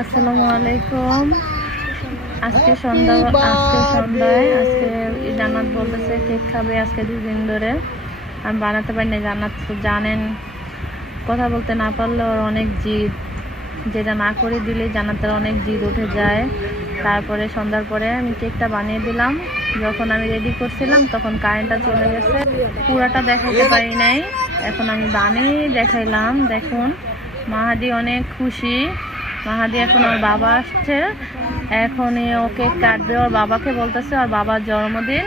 আসসালামু আলাইকুম। আজকে সন্ধ্যায় জান্নাত বলতেছে কেক খাবে আজকে 2 দিন ধরে। আমি বানাতে পারি না। জান্নাত তো জানেন, কথা বলতে না পারলে ওর অনেক জিদ, যেটা না করে দিলে জান্নাতের অনেক জিদ উঠে যায়। তারপরে সন্ধ্যার পরে আমি কেকটা বানিয়ে দিলাম। যখন আমি রেডি করছিলাম তখন কারেন্টটা চলে গেছে, পুরাটা দেখাইতে পারি নাই। এখন আমি বানিয়ে দেখাইলাম। দেখুন, মাহাদি অনেক খুশি। মাহাদি এখন ওর বাবা আসছে, এখন ও কেক কাটবে। ওর বাবাকে বলতেছে ওর বাবার জন্মদিন।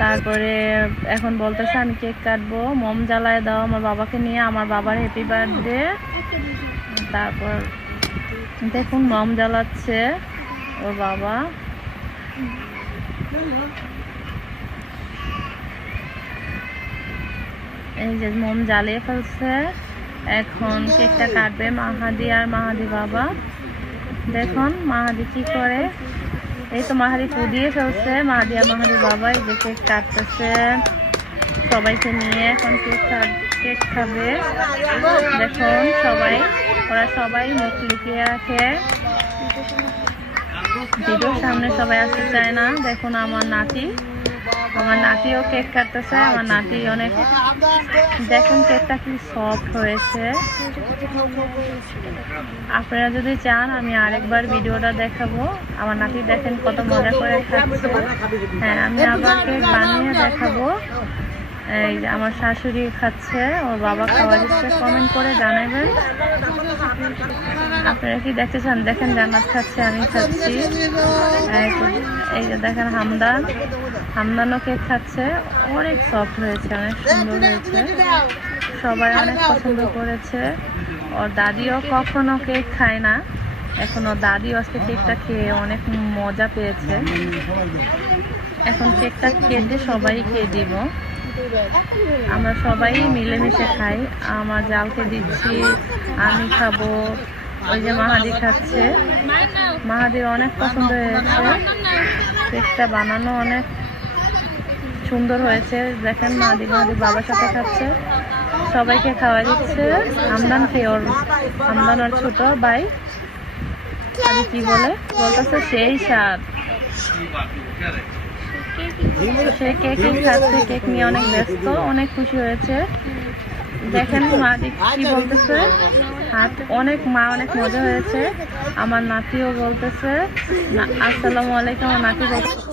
তারপরে এখন বলতেছে আমি কেক কাটবো, মোম জ্বালায় দাও আমার বাবাকে নিয়ে, আমার বাবার হ্যাপি বার্থডে। তারপর দেখুন মোম জ্বালাচ্ছে ওর বাবা। এই যে মোম জ্বালিয়ে ফেলছে। এখন কেকটা কাটবে মাহাদি আর মাহাদি বাবা। দেখুন মাহাদি কি করে। এই তো মাহাদি ফুদিয়ে ফেলছে। মাহাদি আর মাহাদি বাবা এই যে কেক কাটতেছে সবাইকে নিয়ে। এখন কেক খাবে। দেখুন ওরা সবাই মুখ লুকিয়ে রাখে, ভিডিওর সামনে সবাই আসতে চায় না। দেখুন আমার নাতিও কেক কাটতেছে। আমার নাতি অনেক, দেখুন কেকটা কি সফট হয়েছে। আপনারা যদি চান আমি আরেকবার ভিডিওটা দেখাবো। আমার নাতি দেখেন কত মজা করে খাচ্ছে। হ্যাঁ, আমি আবার কেক বানিয়ে দেখাবো। এই আমার শাশুড়ি খাচ্ছে, ওর বাবা খাওয়া দিচ্ছে। কমেন্ট করে জানাবেন আপনারা কি দেখতে চান। দেখেন জান্নাত খাচ্ছে, আমি খাচ্ছি। এই যে দেখেন হামদানও কেক খাচ্ছে। অনেক সফট হয়েছে, অনেক সুন্দর হয়েছে, সবাই অনেক পছন্দ করেছে। ওর দাদিও কখনো কেক খায় না, এখন ওর দাদিও আজকে কেকটা খেয়ে অনেক মজা পেয়েছে। এখন কেকটা কেটে সবাইকে দিব। আমরা সবাই মিলেমিশে খাই। আমার জালকে দিচ্ছি, আমি খাবো। ওই যে মাহাদি খাচ্ছে, মাহাদির অনেক পছন্দ হয়েছে। কেকটা বানানো অনেক সুন্দর হয়েছে। দেখেন মাহাদি বাবার সাথে খাচ্ছে, সবাইকে খাওয়া দিচ্ছে। হামদান ওর ছোট ভাই আমি কি বলতেছে সেই স্বাদ। সে কেক খাচ্ছে, কেক নিয়ে অনেক ব্যস্ত, অনেক খুশি হয়েছে। দেখেন মাহাদি কি বলতেছে, মা অনেক মজা হয়েছে। আমার নাতিও বলতেছে আসসালামু আলাইকুম। আমার নাতি বলতেছে